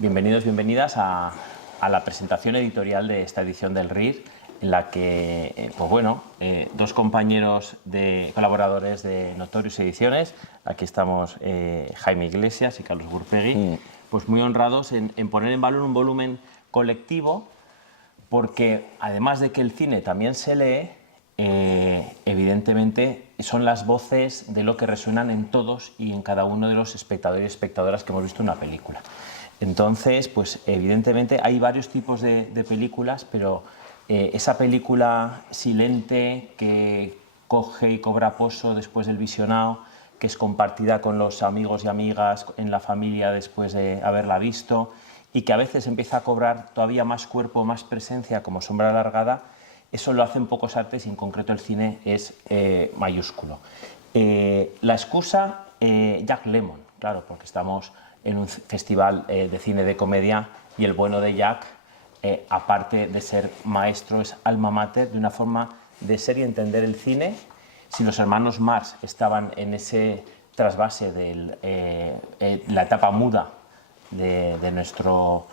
Bienvenidos, bienvenidas a la presentación editorial de esta edición del RIR, en la que, dos compañeros colaboradores de Notorious Ediciones, aquí estamos Jaime Iglesias y Carlos Burpegui, pues muy honrados en poner en valor un volumen colectivo, porque además de que el cine también se lee, evidentemente son las voces de lo que resuenan en todos y en cada uno de los espectadores y espectadoras que hemos visto una película. Entonces, pues evidentemente hay varios tipos de películas, pero esa película silente que coge y cobra poso después del visionado, que es compartida con los amigos y amigas en la familia después de haberla visto y que a veces empieza a cobrar todavía más cuerpo, más presencia como Sombra Alargada, eso lo hacen pocos artes y en concreto el cine es mayúsculo. La excusa, Jack Lemmon, claro, porque estamos en un festival de cine de comedia y el bueno de Jack, aparte de ser maestro, es alma mater de una forma de ser y entender el cine. Si los hermanos Marx estaban en ese trasvase de la etapa muda de nuestro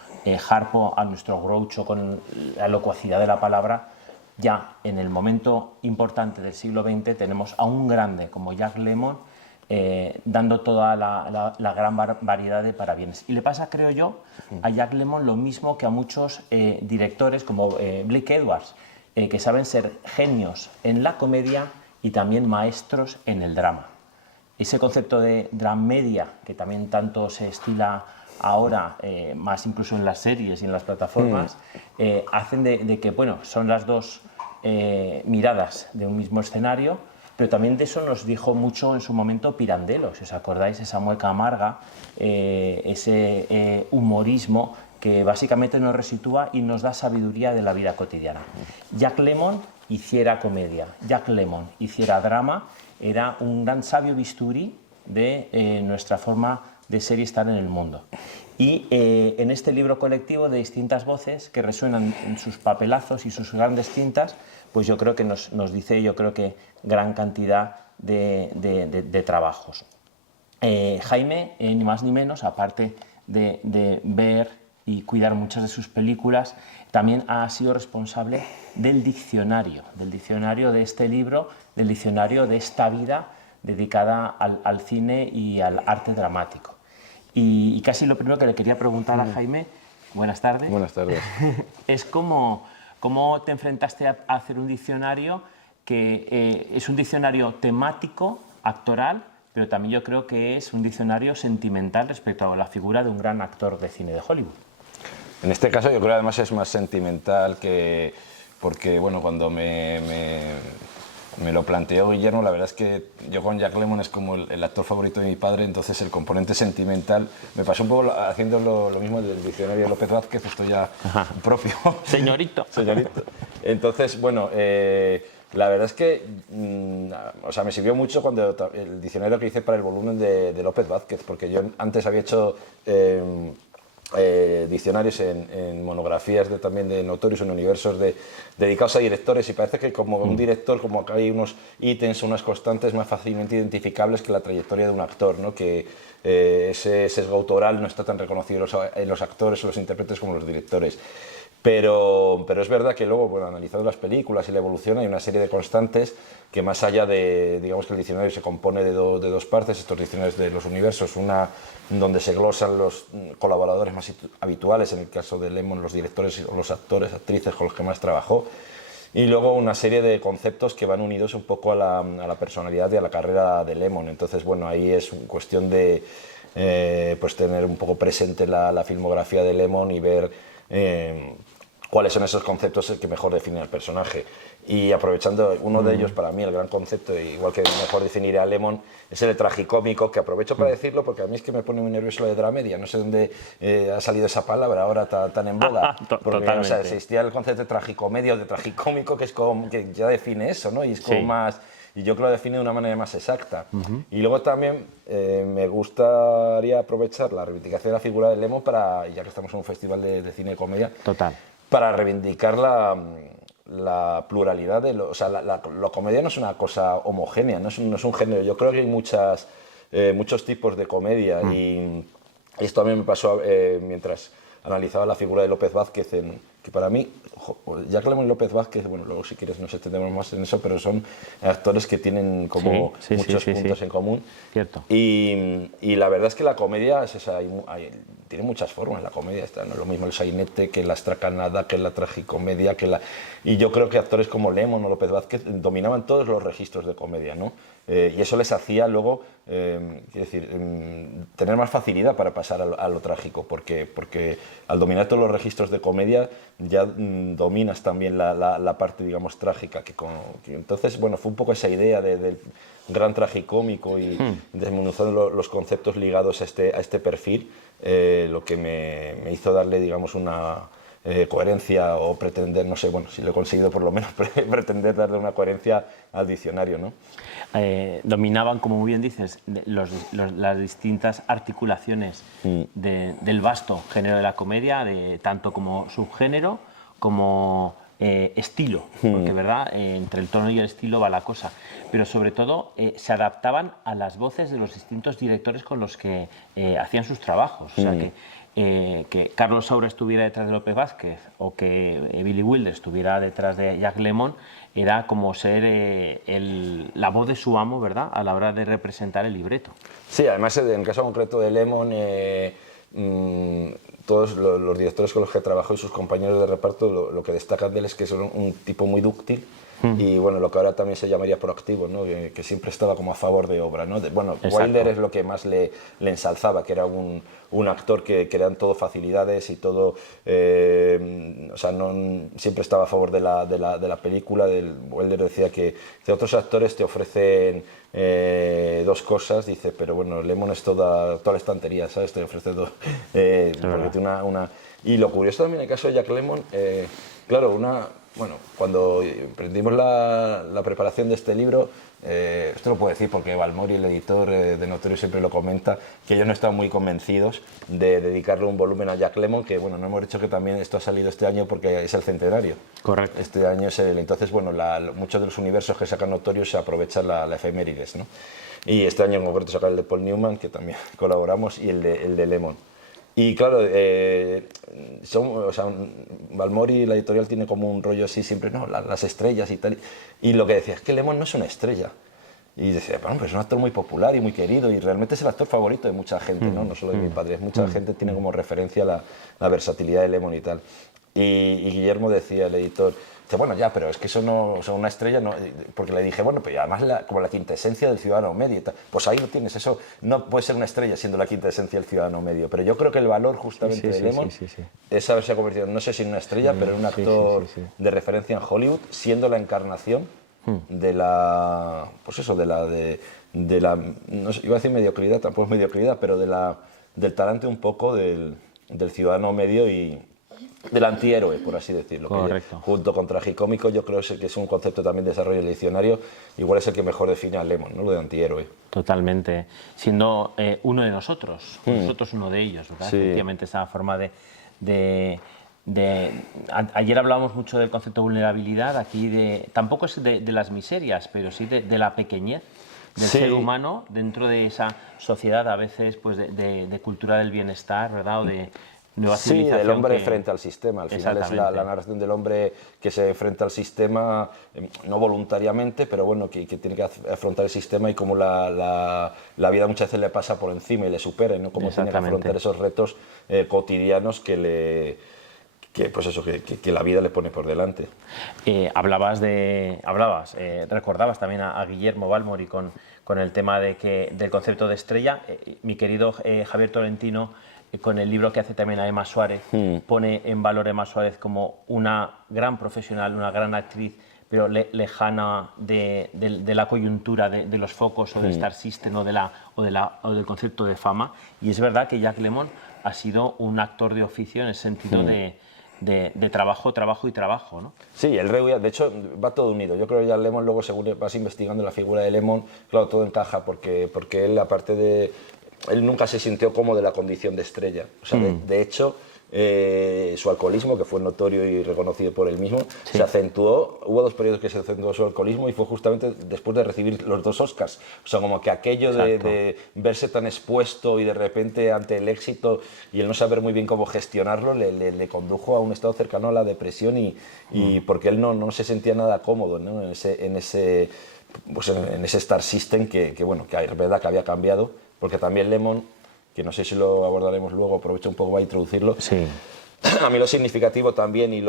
Harpo a nuestro Groucho con la locuacidad de la palabra, ya en el momento importante del siglo XX tenemos a un grande como Jack Lemmon dando toda la gran variedad de parabienes. Y le pasa, creo yo, a Jack Lemmon lo mismo que a muchos directores como Blake Edwards, que saben ser genios en la comedia y también maestros en el drama. Ese concepto de dramedia, que también tanto se estila ahora, más incluso en las series y en las plataformas, hacen de que, bueno, son las dos miradas de un mismo escenario, pero también de eso nos dijo mucho en su momento Pirandello, si os acordáis, esa mueca amarga, ese humorismo que básicamente nos resitúa y nos da sabiduría de la vida cotidiana. Jack Lemmon hiciera comedia, Jack Lemmon hiciera drama, era un gran sabio bisturí de nuestra forma de ser y estar en el mundo. Y en este libro colectivo de distintas voces que resuenan en sus papelazos y sus grandes cintas, pues yo creo que nos dice, yo creo que gran cantidad de trabajos. Jaime, ni más ni menos, aparte de ver y cuidar muchas de sus películas, también ha sido responsable del diccionario de este libro, del diccionario de esta vida dedicada al cine y al arte dramático. Y casi lo primero que le quería preguntar a Jaime, buenas tardes. Buenas tardes. Es cómo te enfrentaste a hacer un diccionario que es un diccionario temático, actoral, pero también yo creo que es un diccionario sentimental respecto a la figura de un gran actor de cine de Hollywood. En este caso yo creo que además es más sentimental que... porque bueno, cuando me lo planteó Guillermo, la verdad es que yo con Jack Lemmon es como el actor favorito de mi padre, entonces el componente sentimental me pasó un poco haciendo lo mismo del diccionario de López Vázquez, esto ya propio. Señorito. Señorito. Entonces, bueno, la verdad es que o sea, me sirvió mucho cuando el diccionario que hice para el volumen de López Vázquez, porque yo antes había hecho diccionarios en monografías también de Notorious, en universos dedicados a directores, y parece que como un director, como acá hay unos ítems, unas constantes más fácilmente identificables que la trayectoria de un actor, ¿no? Que ese sesgo autoral no está tan reconocido en los actores o los intérpretes como los directores. Pero es verdad que luego, bueno, analizando las películas y la evolución, hay una serie de constantes que, más allá de, digamos que el diccionario se compone de dos partes, estos diccionarios de los universos, una donde se glosan los colaboradores más habituales, en el caso de Lemmon, los directores o los actores, actrices con los que más trabajó, y luego una serie de conceptos que van unidos un poco a la personalidad y a la carrera de Lemmon. Entonces, bueno, ahí es cuestión de pues tener un poco presente la filmografía de Lemmon y ver cuáles son esos conceptos que mejor definen al personaje. Y aprovechando uno de ellos, para mí el gran concepto, igual que mejor definir a Lemmon, es el tragicómico, que aprovecho para decirlo porque a mí es que me pone muy nervioso lo de dramedia, no sé dónde ha salido esa palabra ahora tan en boga, porque o sea, existía el concepto de tragicomedia o de tragicómico, que es como que ya define eso, ¿no? Y es como más... Y yo creo que lo define de una manera más exacta. Y luego también me gustaría aprovechar la reivindicación de la figura de Lemmon para, ya que estamos en un festival de cine y comedia, para reivindicar la pluralidad de o sea, la comedia no es una cosa homogénea, no es un género. Yo creo que hay muchos tipos de comedia Esto a mí me pasó mientras analizaba la figura de López Vázquez, que para mí, Jack Lemmon y López Vázquez, bueno, luego si quieres nos extendemos más en eso, pero son actores que tienen como muchos puntos en común. Cierto. Y la verdad es que la comedia es esa, tiene muchas formas la comedia, no es lo mismo el sainete que la estracanada, que la tragicomedia, y yo creo que actores como Lemmon o López Vázquez dominaban todos los registros de comedia, ¿no? Y eso les hacía luego, quiero decir, tener más facilidad para pasar a lo trágico, porque al dominar todos los registros de comedia ya dominas también la parte, digamos, trágica. Entonces, bueno, fue un poco esa idea del gran tragicómico y desmenuzando los conceptos ligados a este perfil, lo que me hizo darle, digamos, una coherencia o pretender, no sé, bueno, si lo he conseguido por lo menos, pretender darle una coherencia al diccionario, ¿no? Dominaban, como muy bien dices, las distintas articulaciones del vasto género de la comedia, tanto como subgénero como estilo, porque ¿verdad? Entre el tono y el estilo va la cosa, pero sobre todo se adaptaban a las voces de los distintos directores con los que hacían sus trabajos, o sea que Carlos Saura estuviera detrás de López Vázquez o que Billy Wilder estuviera detrás de Jack Lemmon era como ser la voz de su amo, ¿verdad?, a la hora de representar el libreto. Sí, además en el caso concreto de Lemmon, todos los directores con los que trabajó y sus compañeros de reparto lo que destacan de él es que es un tipo muy dúctil y bueno, lo que ahora también se llamaría proactivo, ¿no? Que siempre estaba como a favor de obra, ¿no? Bueno, Wilder es lo que más le ensalzaba, que era un actor que eran todo facilidades y todo, o sea, siempre estaba a favor de la película. Wilder decía que otros actores te ofrecen dos cosas, dice, pero bueno, Lemmon es toda la estantería, ¿sabes? Te ofrece dos, porque tiene Y lo curioso también en el caso de Jack Lemmon, claro, bueno, cuando emprendimos la preparación de este libro, esto lo puedo decir porque Balmori, el editor de Notorio, siempre lo comenta, que ellos no estaban muy convencidos de dedicarle un volumen a Jack Lemmon, que bueno, no hemos dicho que también esto ha salido este año porque es el centenario. Correcto. Este año es entonces, bueno, muchos de los universos que sacan Notorio se aprovechan la efemérides, ¿no? Y este año en concreto saca el de Paul Newman, que también colaboramos, y el de Lemmon. Y claro, o sea, Balmori, la editorial, tiene como un rollo así siempre, ¿no? Las estrellas y tal. Y lo que decía es que Lemmon no es una estrella. Y decía, bueno, pues es un actor muy popular y muy querido y realmente es el actor favorito de mucha gente, ¿no? No solo de mi padre, mucha gente tiene como referencia la versatilidad de Lemmon y tal. Y Guillermo decía, el editor, dice, bueno, ya, pero es que eso no, o sea, una estrella no, porque le dije, bueno, pero además como la quintesencia del ciudadano medio y tal, pues ahí lo tienes, eso no puede ser una estrella siendo la quintesencia del ciudadano medio, pero yo creo que el valor justamente de Lemmon es haberse convertido, no sé si en una estrella, pero en un actor de referencia en Hollywood, siendo la encarnación de la, pues eso, de la, no sé, iba a decir mediocridad, tampoco es mediocridad, pero del talante un poco del ciudadano medio y del antihéroe, por así decirlo. Correcto. Junto con tragicómico, yo creo que es un concepto también de desarrollo del diccionario, igual es el que mejor define a Lemmon, ¿no? Lo de antihéroe. Totalmente. Siendo uno de nosotros uno de ellos, ¿verdad? Sí. Efectivamente, esa forma ayer hablábamos mucho del concepto de vulnerabilidad, aquí tampoco es de las miserias, pero sí de la pequeñez del ser humano dentro de esa sociedad a veces pues de cultura del bienestar, ¿verdad? O de nueva civilización. Sí, del hombre frente al sistema. Al final es la narración del hombre que se enfrenta al sistema, no voluntariamente, pero bueno, que tiene que afrontar el sistema y cómo la vida muchas veces le pasa por encima y le supera, ¿no? Cómo tiene que afrontar esos retos cotidianos que la vida le pone por delante. Recordabas también a Guillermo Balmori con el tema del concepto de estrella. Mi querido Javier Tolentino, con el libro que hace también a Emma Suárez, pone en valor a Emma Suárez como una gran profesional, una gran actriz, pero lejana de la coyuntura, de los focos o de Star System o del concepto de fama. Y es verdad que Jack Lemmon ha sido un actor de oficio en el sentido de trabajo, ¿no? Sí, el rey, de hecho, va todo unido. Yo creo que ya Lemmon, luego según vas investigando la figura de Lemmon, claro, todo encaja, porque él, aparte de... Él nunca se sintió cómodo de la condición de estrella. O sea, de hecho, su alcoholismo, que fue notorio y reconocido por él mismo, Sí. se acentuó, hubo 2 periodos que se acentuó su alcoholismo y fue justamente después de recibir los 2 Oscars. O sea, como que aquello de verse tan expuesto y de repente ante el éxito y el no saber muy bien cómo gestionarlo le condujo a un estado cercano a la depresión y porque él no se sentía nada cómodo, ¿no? en ese Star System que bueno, que es verdad que había cambiado, porque también Lemon, que no sé si lo abordaremos luego, aprovecho un poco para introducirlo. Sí. A mí lo significativo también y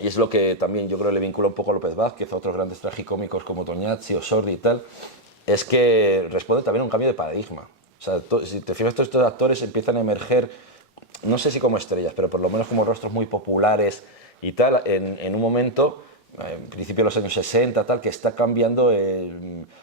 es lo que también yo creo le vincula un poco a López Vázquez, a otros grandes tragicómicos como Toñazzi o Sordi y tal, es que responde también a un cambio de paradigma. O sea, si te fijas, todos estos actores empiezan a emerger, no sé si como estrellas, pero por lo menos como rostros muy populares y tal, en un momento, en principio de los años 60, tal, que está cambiando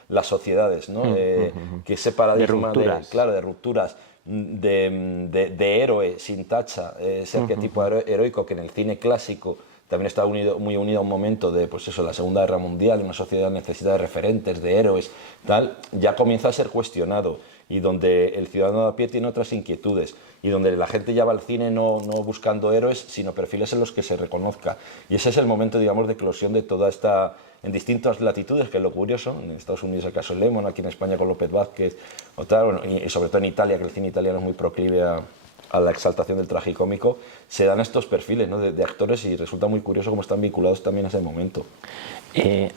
las sociedades, ¿no? Que ese paradigma de rupturas, de héroe sin tacha, ese arquetipo heroico que en el cine clásico también está muy unido a un momento de, pues eso, la Segunda Guerra Mundial, una sociedad necesita de referentes, de héroes, tal, ya comienza a ser cuestionado y donde el ciudadano de a pie tiene otras inquietudes y donde la gente ya va al cine no buscando héroes, sino perfiles en los que se reconozca. Y ese es el momento, digamos, de eclosión de toda esta, en distintas latitudes, que es lo curioso, en Estados Unidos el caso Lemon, aquí en España con López Vázquez, o tal, bueno, y sobre todo en Italia, que el cine italiano es muy proclive a la exaltación del tragicómico, se dan estos perfiles, ¿no? de actores y resulta muy curioso cómo están vinculados también a ese momento.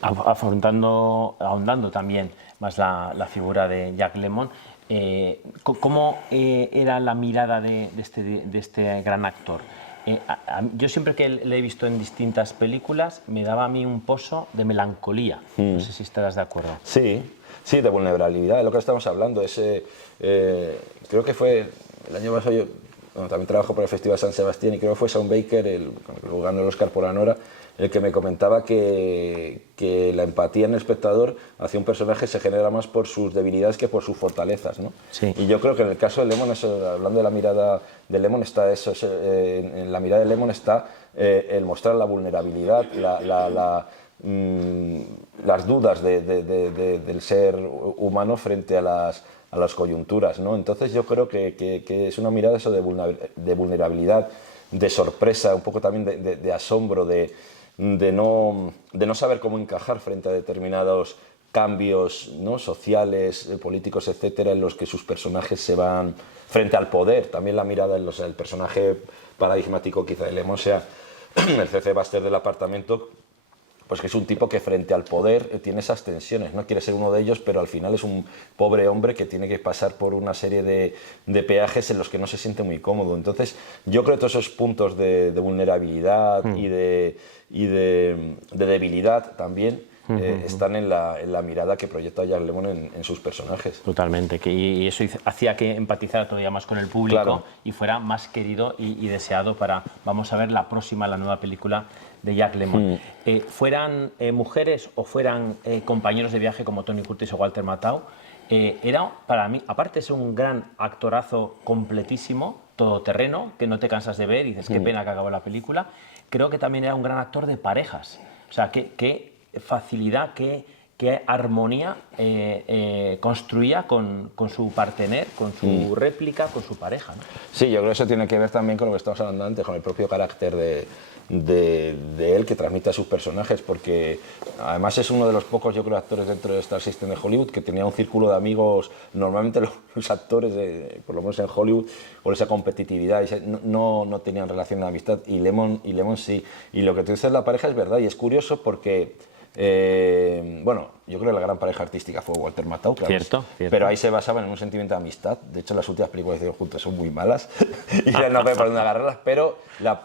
Ahondando también más la figura de Jack Lemmon, ¿cómo era la mirada de este gran actor? Yo siempre que le he visto en distintas películas me daba a mí un pozo de melancolía. No sé si estarás de acuerdo. Sí, sí, de vulnerabilidad, de lo que estamos hablando. Creo que fue el año pasado, yo también trabajo para el Festival San Sebastián y creo que fue Sean Baker, el ganó el Oscar por Anora, el que me comentaba que la empatía en el espectador hacia un personaje se genera más por sus debilidades que por sus fortalezas, ¿no? Sí. Y yo creo que en el caso de Lemon, hablando de la mirada de Lemon, está eso, en la mirada de Lemon está el mostrar la vulnerabilidad, las dudas del ser humano frente a las coyunturas, ¿no? Entonces yo creo que es una mirada eso de vulnerabilidad, de sorpresa, un poco también de asombro, de no saber cómo encajar frente a determinados cambios, ¿no? sociales, políticos, etcétera, en los que sus personajes se van frente al poder. También la mirada en el personaje paradigmático quizá de Lemon sea el C.C. Buster del apartamento, pues que es un tipo que frente al poder tiene esas tensiones, no quiere ser uno de ellos, pero al final es un pobre hombre que tiene que pasar por una serie de peajes en los que no se siente muy cómodo. Entonces yo creo que todos esos puntos de vulnerabilidad y de debilidad también están en la mirada que proyecta Jack Lemmon en sus personajes. Totalmente, y eso hacía que empatizara todavía más con el público, Claro. y fuera más querido y deseado para, vamos a ver la nueva película de Jack Lemmon. Fueran mujeres o fueran compañeros de viaje como Tony Curtis o Walter Matthau, era para mí, aparte de ser un gran actorazo completísimo, todoterreno, que no te cansas de ver y dices qué pena que acabó la película, creo que también era un gran actor de parejas. O sea, qué facilidad, qué armonía construía con su partener, con su réplica, con su pareja, ¿no? Sí, yo creo que eso tiene que ver también con lo que estamos hablando antes, con el propio carácter de él que transmite a sus personajes, porque además es uno de los pocos, yo creo, actores dentro del Star System de Hollywood que tenía un círculo de amigos. Normalmente los actores, por lo menos en Hollywood, por esa competitividad, no tenían relación de amistad, y Lemmon sí. Y lo que tú dices de la pareja es verdad, y es curioso porque bueno, yo creo que la gran pareja artística fue Walter Matthau, claro, Cierto. pero ahí se basaban en un sentimiento de amistad. De hecho, las últimas películas que hicieron juntos son muy malas y no hay por dónde agarrarlas, pero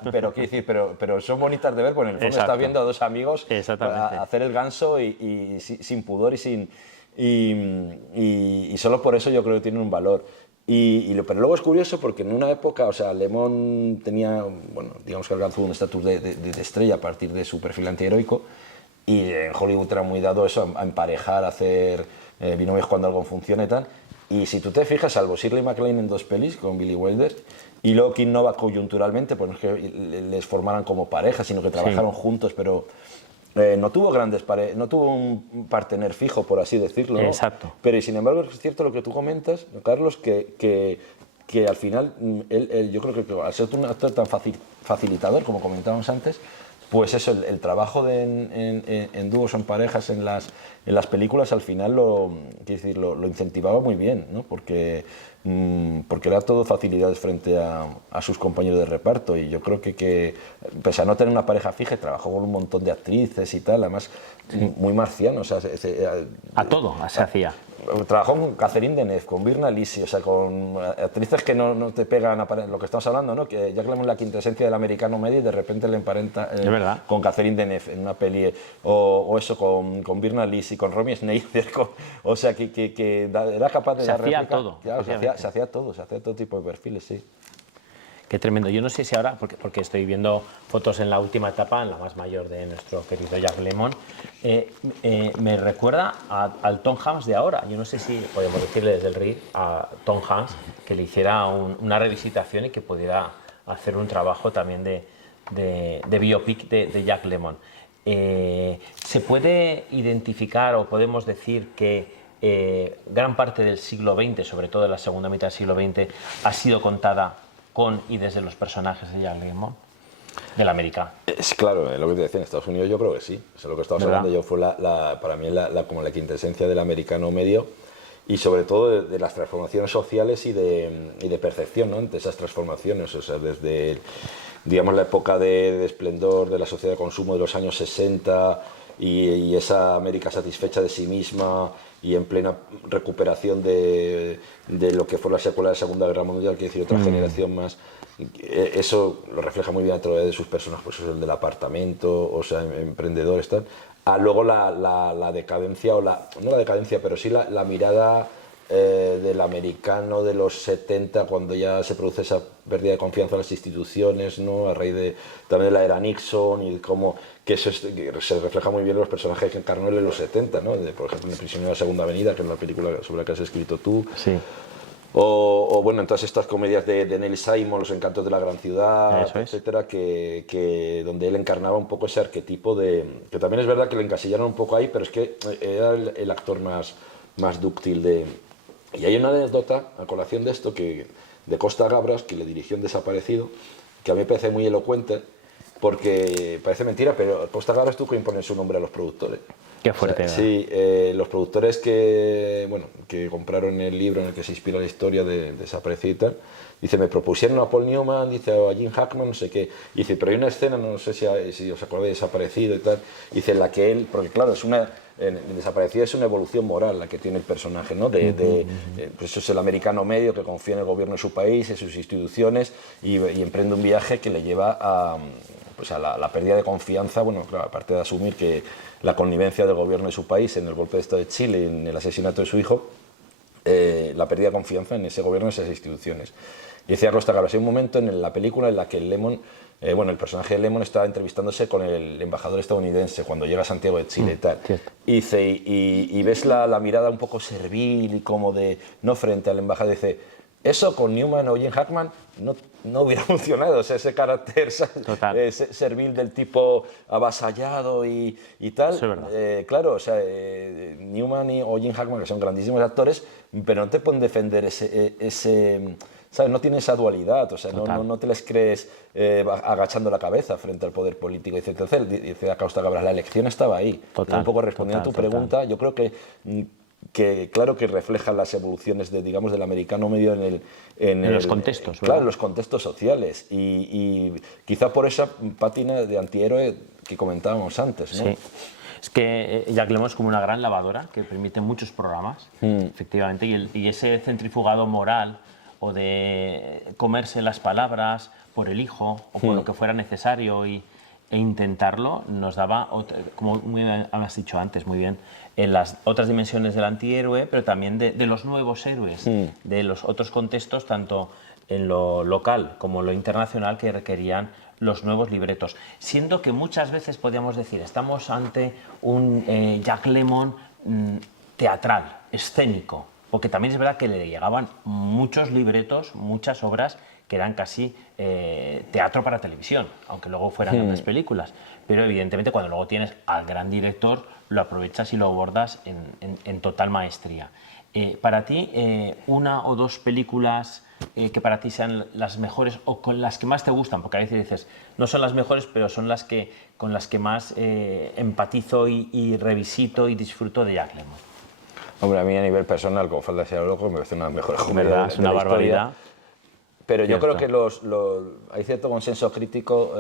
quiero decir, pero son bonitas de ver, porque en el fondo estás viendo a dos amigos hacer el ganso y sin pudor y solo por eso yo creo que tienen un valor. Pero luego es curioso porque en una época, o sea, Lemmon tenía, bueno, digamos que alcanzó un estatus de estrella a partir de su perfil antiheroico. Y en Hollywood era muy dado eso, a emparejar, a hacer binomios cuando algo funciona y tal. Y si tú te fijas, salvo Shirley MacLaine en 2 pelis con Billy Wilder, y luego que innova coyunturalmente, pues no es que les formaran como pareja, sino que trabajaron juntos, pero no tuvo no tuvo un partener fijo, por así decirlo, ¿no? Exacto. Pero y sin embargo es cierto lo que tú comentas, Carlos, que que al final, yo creo que al ser un actor tan facilitador, como comentábamos antes, pues eso, el trabajo en dúos o en parejas en las películas al final lo incentivaba muy bien, ¿no? Porque era todo facilidades frente a sus compañeros de reparto, y yo creo que pese a no tener una pareja fija, trabajó con un montón de actrices y tal, además muy marciano, o sea, A todo se hacía. Trabajó con Catherine Deneuve, con Virna Lisi, o sea, con actrices que no te pegan lo que estamos hablando, ¿no? Que Jack Lemmon, la quintesencia del americano medio, y de repente le emparenta con Catherine Deneuve en una peli, o eso, con Virna Lisi, con Romy Schneider, o sea, que era capaz de dar réplica. Todo, claro, se hacía todo tipo de perfiles, sí. Qué tremendo. Yo no sé si ahora, porque estoy viendo fotos en la última etapa, en la más mayor de nuestro querido Jack Lemmon, me recuerda al Tom Hanks de ahora. Yo no sé si podemos decirle desde el RIR a Tom Hanks que le hiciera una revisitación y que pudiera hacer un trabajo también de biopic de Jack Lemmon. ¿Se puede identificar o podemos decir que gran parte del siglo XX, sobre todo en la segunda mitad del siglo XX, ha sido contada con y desde los personajes de Jack Lemmon, del América? Es claro, lo que te decía, en Estados Unidos yo creo que sí. O sea, lo que estabas hablando yo fue para mí como la quintesencia del americano medio, y sobre todo de las transformaciones sociales y de percepción, ¿no? Ante esas transformaciones, o sea, desde, digamos, la época de esplendor de la sociedad de consumo de los años 60 y esa América satisfecha de sí misma y en plena recuperación de lo que fue la secuela de la Segunda Guerra Mundial, quiere decir, otra generación más. Eso lo refleja muy bien a través de sus personajes, pues eso, el del apartamento, o sea, emprendedores, tal. Luego la decadencia, no la decadencia, pero sí la mirada del americano de los 70, cuando ya se produce esa pérdida de confianza en las instituciones, ¿no? A raíz también de la era Nixon, y cómo que eso se refleja muy bien en los personajes que encarnó él en los 70, ¿no? Por ejemplo, en El prisionero de la Segunda Avenida, que es la película sobre la que has escrito tú. Sí. O bueno, en todas estas comedias de Neil Simon, Los encantos de la gran ciudad, etcétera, que donde él encarnaba un poco ese arquetipo que también es verdad que lo encasillaron un poco ahí, pero es que era el actor más dúctil Y hay una anécdota a colación de esto, de Costa Gabras, que le dirigió Un desaparecido, que a mí me parece muy elocuente, porque parece mentira, pero Costa Gabras tuvo que imponer su nombre a los productores. Qué fuerte. O sea, sí, los productores que compraron el libro en el que se inspira la historia de Desaparecido y tal, dice, me propusieron a Paul Newman, dice, o a Jim Hackman, no sé qué. Dice, pero hay una escena, no sé si os acordáis, de Desaparecido y tal, dice, en la que él, porque claro, en Desaparecido es una evolución moral la que tiene el personaje, ¿no? Pues eso es el americano medio que confía en el gobierno de su país, en sus instituciones, y emprende un viaje que le lleva a la pérdida de confianza, bueno, claro, aparte de asumir que la connivencia del gobierno de su país en el golpe de Estado de Chile y en el asesinato de su hijo, la pérdida de confianza en ese gobierno, en esas instituciones. Y decía Costa Gabras, hay un momento en la película en la que el personaje de Lemmon está entrevistándose con el embajador estadounidense cuando llega a Santiago de Chile y tal. Y dice, y ves la mirada un poco servil y como no frente al embajador, dice, eso con Newman o Jim Hackman no hubiera funcionado, o sea, ese carácter servil del tipo avasallado y tal. Eso es verdad. Claro, o sea, Newman o Jim Hackman, que son grandísimos actores, pero no te pueden defender ese ¿sabes? No tiene esa dualidad, o sea, no te les crees agachando la cabeza frente al poder político, etc. Dice Costa Gabras, la elección estaba ahí. Un poco respondiendo a tu pregunta, yo creo que claro que refleja las evoluciones digamos, del americano medio en los contextos, claro, en los contextos sociales, y quizá por esa pátina de antihéroe que comentábamos antes, ¿no? Sí. Es que Jack Lemmon es como una gran lavadora que permite muchos programas, efectivamente, y ese centrifugado moral o de comerse las palabras por el hijo o por lo que fuera necesario e intentarlo, nos daba, como muy bien has dicho antes, muy bien, en las otras dimensiones del antihéroe, pero también de los nuevos héroes, de los otros contextos, tanto en lo local como en lo internacional, que requerían los nuevos libretos. Siendo que muchas veces podríamos decir, estamos ante un Jack Lemmon teatral, escénico, porque también es verdad que le llegaban muchos libretos, muchas obras que eran casi teatro para televisión, aunque luego fueran grandes películas. Pero evidentemente cuando luego tienes al gran director, lo aprovechas y lo abordas en total maestría. Para ti, una o dos películas que para ti sean las mejores o con las que más te gustan, porque a veces dices, no son las mejores, pero son las que con las que más empatizo y revisito y disfruto de Jack Lemmon. Hombre, a mí a nivel personal, como falta de ser loco, me parece una mejor comedia ¿Verdad? de Es una la barbaridad. historia. Pero yo Cierto. creo que hay cierto consenso crítico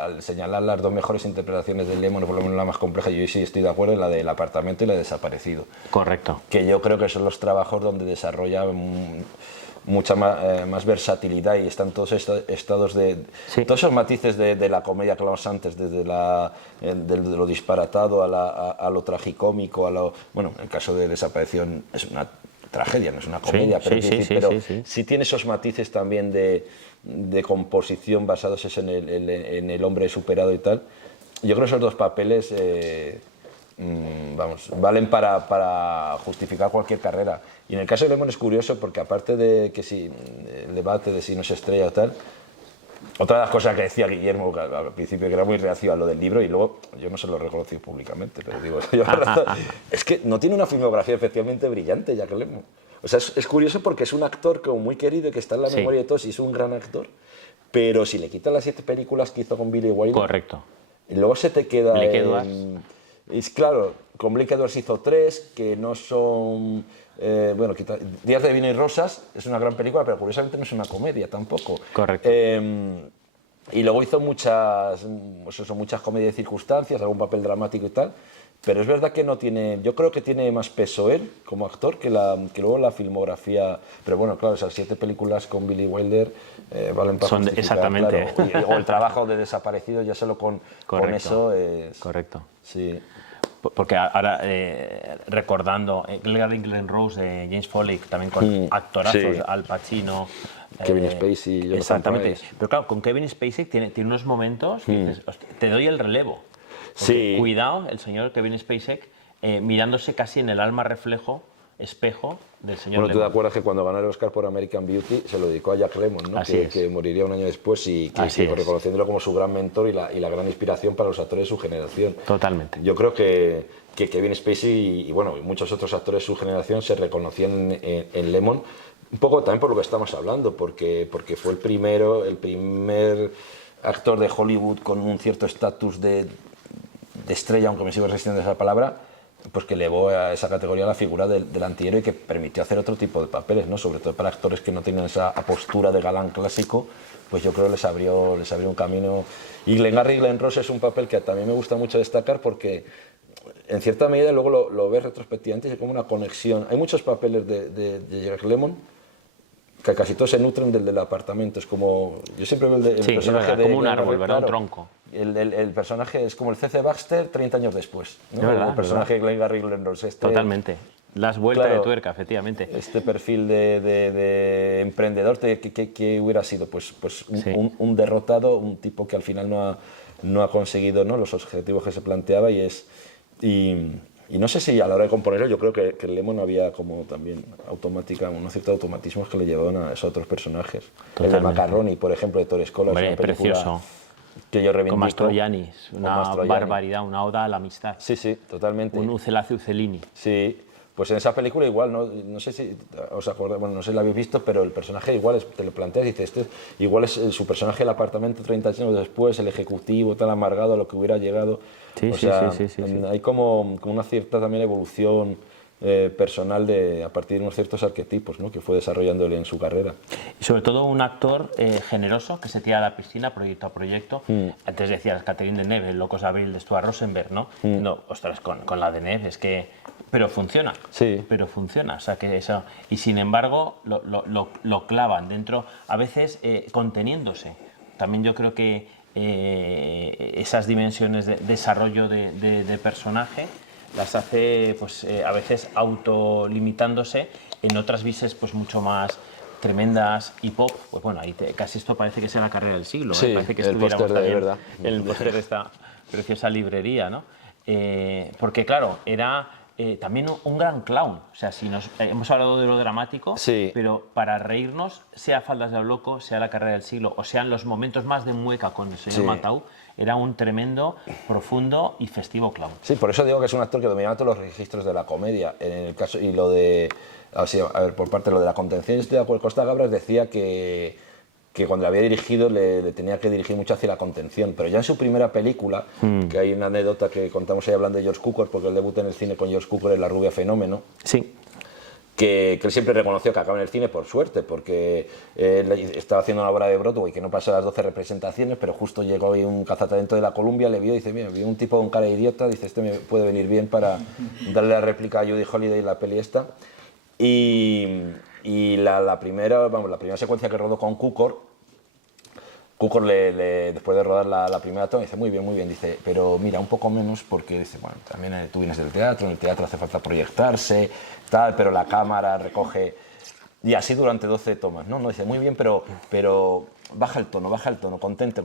al señalar las dos mejores interpretaciones de Lemmon, o por lo menos la más compleja, yo sí estoy de acuerdo en la del apartamento y la de Desaparecido. Correcto. Que yo creo que son los trabajos donde desarrolla mucha más versatilidad y están todos estos estados de... Sí. Todos esos matices de la comedia que hablamos antes, desde de lo disparatado a lo tragicómico, bueno, en el caso de Desaparición es una tragedia, no es una comedia, Sí, pero, sí, quiero sí, decir, sí. sí tiene esos matices también de composición basados en el hombre superado y tal. Yo creo que esos dos papeles valen para justificar cualquier carrera. Y en el caso de Lemmon es curioso porque aparte de que si el debate de si no es estrella o tal, otra de las cosas que decía Guillermo al principio, que era muy reacio a lo del libro, y luego yo no se lo reconocí públicamente, pero digo, es que no tiene una filmografía especialmente brillante, Jack Lemmon. O sea, es curioso porque es un actor como muy querido, que está en la memoria de todos y es un gran actor, pero si le quitan las 7 películas que hizo con Billy Wilder, Correcto. y luego se te queda... Blake Edwards. Es claro, con Blake Edwards hizo 3, que no son... Días de vino y rosas es una gran película, pero curiosamente no es una comedia tampoco. Correcto. Y luego hizo muchas comedias de circunstancias, algún papel dramático y tal, pero es verdad que no tiene... Yo creo que tiene más peso él como actor que luego la filmografía... Pero bueno, claro, esas 7 películas con Billy Wilder valen para justificar, exactamente. Claro. O el trabajo de Desaparecido, ya solo con eso es... Correcto. Sí. Porque ahora, recordando Glengarry Rose de James Foley, también con actorazos, sí. Al Pacino... Kevin Spacey, Jonathan exactamente. Pryce. Pero claro, con Kevin Spacey tiene unos momentos que dices, "Hostia, te doy el relevo". Sí. Cuidado, el señor Kevin Spacey mirándose casi en el alma reflejo, espejo del señor Bueno, tú te Lemmon. acuerdas que cuando ganó el Oscar por American Beauty se lo dedicó a Jack Lemmon, ¿no? Así es. Que moriría un año después y reconociéndolo como su gran mentor y la gran inspiración para los actores de su generación. Totalmente. Yo creo que Kevin Spacey y bueno, y muchos otros actores de su generación se reconocían en Lemmon, un poco también por lo que estamos hablando, porque fue el primer actor de Hollywood con un cierto estatus de estrella, aunque me sigo resistiendo a esa palabra, pues que elevó a esa categoría la figura del antihéroe y que permitió hacer otro tipo de papeles, ¿no? Sobre todo para actores que no tienen esa postura de galán clásico, pues yo creo que les abrió un camino. Y Glengarry y Glen Ross es un papel que también me gusta mucho destacar porque en cierta medida luego lo ves retrospectivamente y es como una conexión. Hay muchos papeles de Jack Lemmon que casi todos se nutren del apartamento. Es como, yo siempre veo el personaje verdad, de como un Glengarry, árbol, ¿verdad? claro, Un tronco. el personaje es como el C.C. Baxter 30 años después, ¿no? Verdad, el personaje de Glengarry Glen Ross. Totalmente. Las vueltas claro, de tuerca, efectivamente. Este perfil de emprendedor, ¿qué hubiera sido? Pues un derrotado, un tipo que al final no ha conseguido, ¿no?, los objetivos que se planteaba y no sé si a la hora de componerlo yo creo que en Lemmon había como también unos ciertos automatismos que le llevaban a esos otros personajes. Totalmente. El de Macaroni, por ejemplo, de Torres Colas. Hombre, precioso. Que yo reivindico. Con Mastroiannis, una barbaridad, una oda a la amistad. Sí, totalmente. Un Ucelace Ucellini. Sí, pues en esa película igual, no sé si os acordáis, bueno, no sé si la habéis visto, pero el personaje igual te lo planteas y dices, igual es su personaje del apartamento 30 años después, el ejecutivo tan amargado a lo que hubiera llegado. Sí. Hay como una cierta también evolución personal a partir de unos ciertos arquetipos, ¿no?, que fue desarrollándole en su carrera. Y sobre todo un actor generoso que se tira a la piscina proyecto a proyecto. Antes decías Catherine Deneuve, Locos de Abril de Stuart Rosenberg, ¿no? No, ostras, con la Deneuve es que... Pero funciona. Sí. Pero funciona. O sea, que eso... Y sin embargo lo clavan dentro, a veces conteniéndose. También yo creo que esas dimensiones de desarrollo de personaje las hace pues, a veces autolimitándose, en otras vises pues mucho más tremendas y pop. Pues bueno, ahí casi esto parece que sea la carrera del siglo. Sí, parece que el estuviéramos póster de también verdad. en el póster de esta preciosa librería, ¿no? Porque claro, era también un gran clown. O sea, si hemos hablado de lo dramático, Sí. pero para reírnos, sea Faldas de Loco, sea La carrera del siglo, o sean los momentos más de mueca con el señor Sí. Matau, era un tremendo, profundo y festivo clown. Sí, por eso digo que es un actor que dominaba todos los registros de la comedia. En el caso, y lo de, a ver, por parte de lo de la contención, estoy de acuerdo. Costa Gabras decía que cuando le había dirigido le tenía que dirigir mucho hacia la contención, pero ya en su primera película, que hay una anécdota que contamos ahí hablando de George Cukor, porque él debuta en el cine con George Cukor en La rubia fenómeno, Sí. que él siempre reconoció que acaba en el cine por suerte, porque él estaba haciendo una obra de Broadway que no pasó las 12 representaciones, pero justo llegó ahí un cazatalento de la Columbia, le vio y dice, mira, vi un tipo con cara de idiota, dice, este me puede venir bien para darle la réplica a Judy Holliday en la peli esta. Y la primera secuencia que rodó con Cukor, después de rodar la primera toma, dice, muy bien, dice, pero mira, un poco menos, porque dice, bueno, también tú vienes del teatro, en el teatro hace falta proyectarse, tal, pero la cámara recoge... Y así durante 12 tomas, ¿no? No dice, muy bien, pero baja el tono, contente.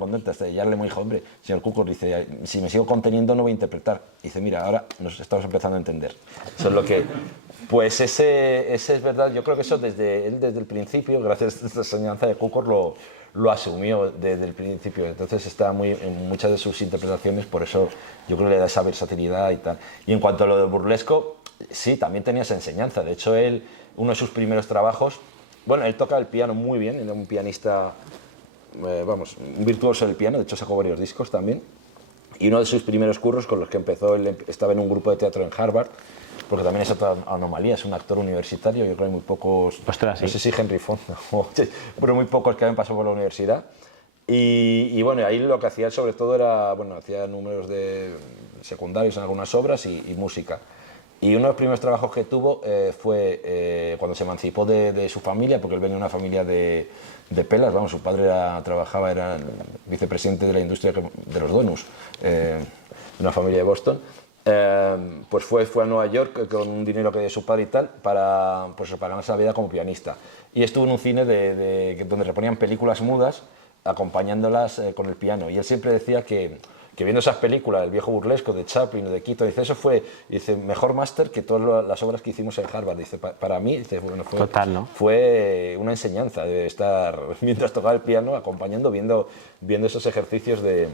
Ya le dijo, hombre, señor Cukor, dice, si me sigo conteniendo no voy a interpretar. Dice, mira, ahora nos estamos empezando a entender. Eso es lo que... Pues ese es verdad, yo creo que eso desde el principio, gracias a esta enseñanza de Cukor, lo asumió desde el principio. Entonces está en muchas de sus interpretaciones, por eso yo creo que le da esa versatilidad y tal. Y en cuanto a lo del burlesco, sí, también tenía esa enseñanza. De hecho, uno de sus primeros trabajos, bueno, él toca el piano muy bien, era un pianista, un virtuoso del piano, de hecho sacó varios discos también. Y uno de sus primeros curros con los que empezó, él estaba en un grupo de teatro en Harvard, porque también es otra anomalía, es un actor universitario, yo creo que hay muy pocos, Ostras, sí. no sé si Henry Fonda, pero muy pocos que habían pasado por la universidad. Y bueno, ahí lo que hacía sobre todo era, bueno, hacía números de secundarios en algunas obras y música. Y uno de los primeros trabajos que tuvo fue cuando se emancipó de su familia, porque él venía de una familia de pelas, vamos, su padre era el vicepresidente de la industria de los donuts, de una familia de Boston. Pues fue a Nueva York con un dinero que dio su padre y tal para ganarse la vida como pianista. Y estuvo en un cine donde reponían películas mudas acompañándolas con el piano. Y él siempre decía que viendo esas películas, el viejo burlesco de Chaplin o de Keaton, dice, eso fue mejor máster que todas las obras que hicimos en Harvard. Dice, para mí, dice, bueno, Total, ¿no? Fue una enseñanza de estar mientras tocaba el piano, acompañando, viendo esos ejercicios de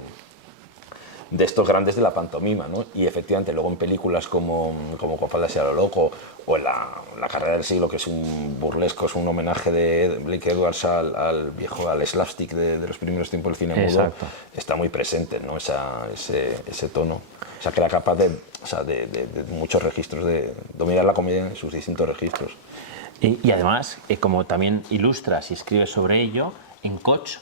estos grandes de la pantomima, ¿no? Y efectivamente luego en películas como Con Faldas y a lo Loco o en la carrera del siglo, que es un burlesco, es un homenaje de Blake Edwards al slapstick de los primeros tiempos del cine mudo. Exacto. Está muy presente, ¿no? Ese tono, o sea, que era capaz de muchos registros, de dominar la comedia en sus distintos registros. Y además, como también ilustras y escribes sobre ello, en Coach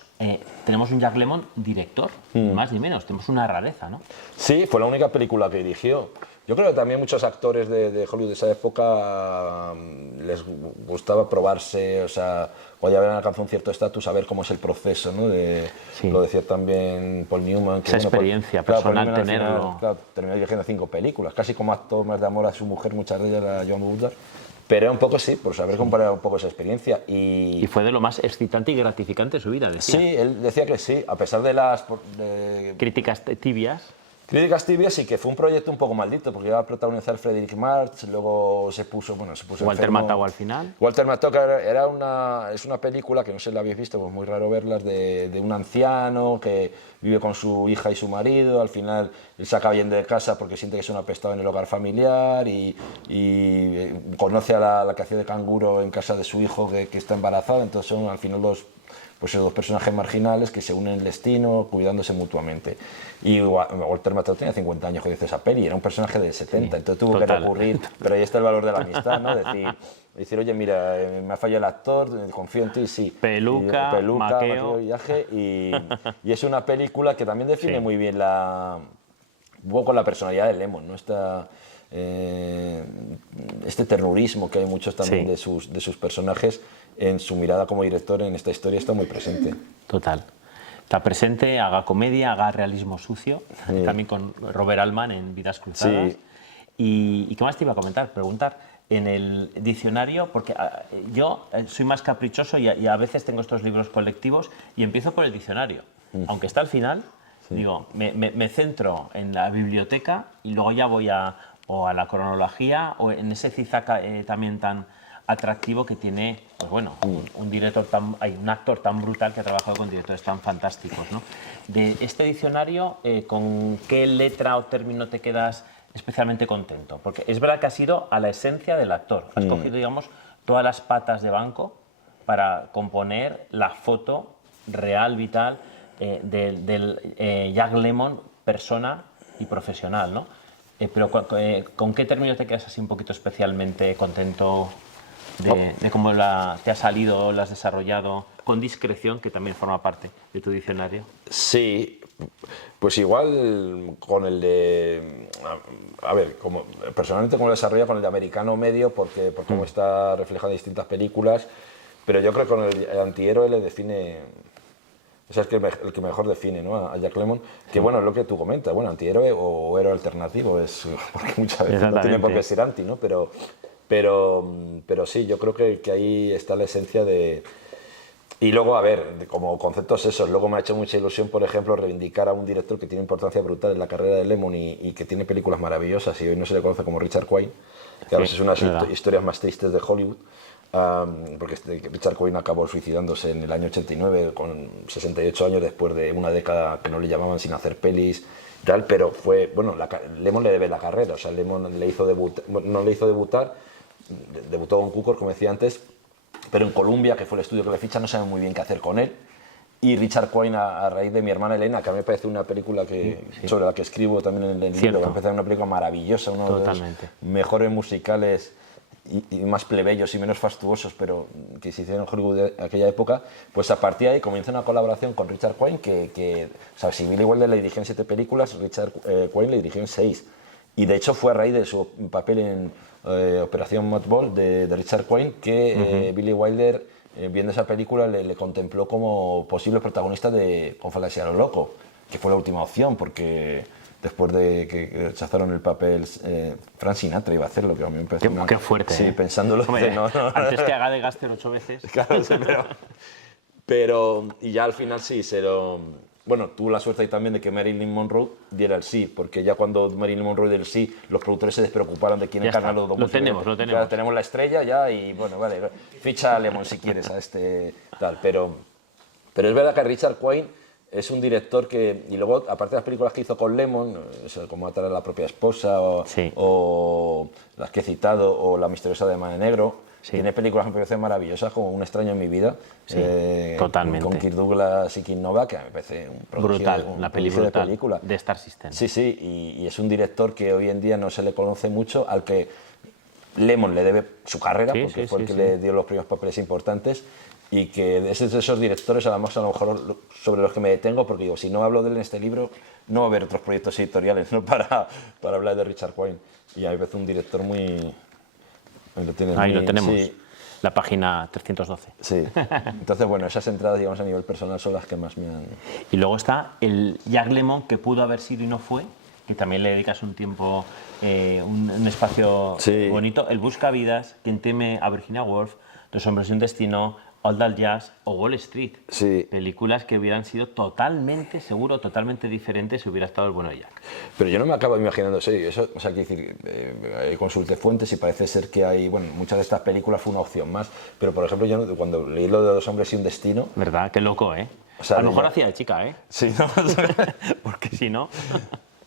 tenemos un Jack Lemmon director, ni más ni menos, tenemos una rareza, ¿no? Sí, fue la única película que dirigió. Yo creo que también muchos actores de Hollywood de esa época les gustaba probarse, o sea, cuando ya habían alcanzado un cierto estatus, a ver cómo es el proceso, ¿no? Sí. Lo decía también Paul Newman. Esa experiencia personal, Paul Newman, tenerlo. Al final, terminó dirigiendo 5 películas, casi como actor más de amor a su mujer, muchas de ellas era John Woodward. Pero era un poco, sí, por saber comparar un poco esa experiencia. Y fue de lo más excitante y gratificante de su vida, decía. Sí, él decía que sí, a pesar de las Críticas tibias. críticas tibias, sí que fue un proyecto un poco maldito, porque iba a protagonizar Frederick March, luego se puso Walter enfermo. Matthau al final. Walter Matthau es una película que no sé si la habéis visto, pues muy raro verlas, de un anciano que vive con su hija y su marido, al final él se acaba yendo de casa porque siente que es un apestado en el hogar familiar y conoce a la que hacía de canguro en casa de su hijo que está embarazada, entonces son al final dos personajes marginales que se unen en el destino, cuidándose mutuamente. Y Walter Matthau tenía 50 años cuando hizo esa peli, era un personaje de 70, sí, entonces tuvo que recurrir, pero ahí está el valor de la amistad, ¿no? Decir, oye, mira, me ha fallado el actor, confío en ti, sí. Peluca, maquillaje, y es una película que también define muy bien un poco la personalidad de Lemmon, ¿no? Este terrorismo que hay muchos también de sus personajes en su mirada como director en esta historia está muy presente. Total. Está presente, haga comedia, haga realismo sucio, también con Robert Altman en Vidas Cruzadas. Sí. ¿Y qué más te iba a preguntar? En el diccionario, porque yo soy más caprichoso y a veces tengo estos libros colectivos y empiezo por el diccionario. Aunque está al final, digo, me centro en la biblioteca y luego ya voy a o a la cronología o en ese zigzag también tan atractivo que tiene, pues bueno, un actor tan brutal que ha trabajado con directores tan fantásticos, ¿no? De este diccionario, ¿con qué letra o término te quedas especialmente contento? Porque es verdad que has ido a la esencia del actor, has cogido, digamos, todas las patas de banco para componer la foto real, vital, del Jack Lemmon, persona y profesional, ¿no? Pero ¿con qué término te quedas así un poquito especialmente contento de cómo te ha salido, la has desarrollado con discreción, que también forma parte de tu diccionario? Sí, pues igual con el de... A ver, personalmente como lo desarrolla con el de americano medio, porque por cómo está reflejado en distintas películas, pero yo creo que con el antihéroe le define... O sea, es que el que mejor define, ¿no? A Jack Lemmon, que bueno, es lo que tú comentas, bueno, antihéroe o héroe alternativo, porque muchas veces no tiene por qué ser anti, ¿no? Pero sí, yo creo que ahí está la esencia de... Y luego, a ver, como conceptos esos, luego me ha hecho mucha ilusión, por ejemplo, reivindicar a un director que tiene importancia brutal en la carrera de Lemmon y que tiene películas maravillosas y hoy no se le conoce como Richard Quine, que ahora es una de las historias más tristes de Hollywood, porque Richard Quine acabó suicidándose en el año 89 con 68 años después de una década que no le llamaban sin hacer pelis, tal, pero fue, bueno, Lemmon le debe la carrera, o sea, Lemmon le hizo no le hizo debutar, debutó con Cukor, como decía antes, pero en Columbia, que fue el estudio que le ficha, no saben muy bien qué hacer con él. Y Richard Quine, a raíz de Mi hermana Elena, que a mí me parece una película sobre la que escribo también en el libro, que me parece una película maravillosa, uno de los mejores musicales y más plebeyos y menos fastuosos, pero que se hicieron en Hollywood de aquella época, pues a partir de ahí comienza una colaboración con Richard Quine, o sea, si Billy Wilder le dirigió en 7 películas, Richard Quine le dirigió en 6. Y de hecho fue a raíz de su papel en Operación Mothball de Richard Quine que Billy Wilder, viendo esa película, le contempló como posible protagonista de Con Fantasía a lo loco, que fue la última opción, porque después de que rechazaron el papel, Frank Sinatra iba a hacerlo, que a mí me parece Qué fuerte. Sí, pensándolo. Hombre, no. Antes que haga de Gaster 8 veces. Claro, sí, pero... Y ya al final sí, bueno, tuvo la suerte ahí también de que Marilyn Monroe diera el sí, porque ya cuando Marilyn Monroe dio el sí, los productores se despreocuparon de quién encarna los dos. Lo tenemos. Claro, tenemos la estrella ya y bueno, vale, ficha a Lemmon si quieres a este tal. Pero es verdad que Richard Quine es un director que, y luego, aparte de las películas que hizo con Lemmon, como Matar a la propia esposa o las que he citado, o La misteriosa Dama de negro, tiene películas que me parecen maravillosas, como Un extraño en mi vida, totalmente. con Kirk Douglas y Kim Novak, que me parece un prodigio, brutal, la película de película. De Star System. Sí, y es un director que hoy en día no se le conoce mucho, al que Lemmon le debe su carrera, porque fue el que le dio los primeros papeles importantes, y que es de esos directores, además, a lo mejor sobre los que me detengo, porque digo, si no hablo de él en este libro, no va a haber otros proyectos editoriales, ¿no? para hablar de Richard Quine. Y a mí me parece un director muy... Ahí lo tenemos, la página 312. Sí, entonces bueno, esas entradas, digamos, a nivel personal son las que más me han... Y luego está el Jack Lemmon, que pudo haber sido y no fue, que también le dedicas un tiempo, un espacio bonito. El Buscavidas, Quien teme a Virginia Woolf, Dos hombres y un destino, All That Jazz o Wall Street. Sí. Películas que hubieran sido totalmente, seguro, totalmente diferentes si hubiera estado el bueno de Jack. Pero yo no me acabo imaginando, eso, o sea, quiero decir, consulté fuentes y parece ser que hay, bueno, muchas de estas películas fue una opción más, pero por ejemplo, yo cuando leí lo de Dos hombres y un destino... ¿Verdad? Qué loco, ¿eh? O sea, a lo mejor hacía de chica, ¿eh? Sí, ¿no? Porque si no...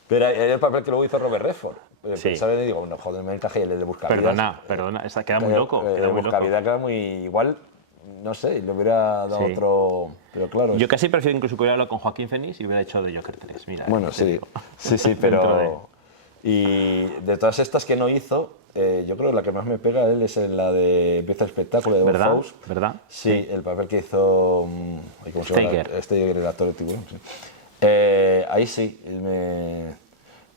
Pero hay el papel que luego hizo Robert Redford. Sí. ¿Sabes? Digo, no, joder, me encaje el de Buscavidas. Perdona, esa queda muy loco. El Buscavidas queda muy... Igual... No sé, le hubiera dado otro... Pero claro... Yo casi prefiero incluso que hubiera hablado con Joaquín Phoenix y hubiera hecho de Joker 3. Mira, bueno, sí, pero... Y de todas estas que no hizo, yo creo que la que más me pega a él es en la de Empieza el espectáculo de Bob Fosse. ¿Verdad? Sí, el papel que hizo... ¿Cómo se llama? Steiger, el actor de Tiburón. Sí. Ahí sí,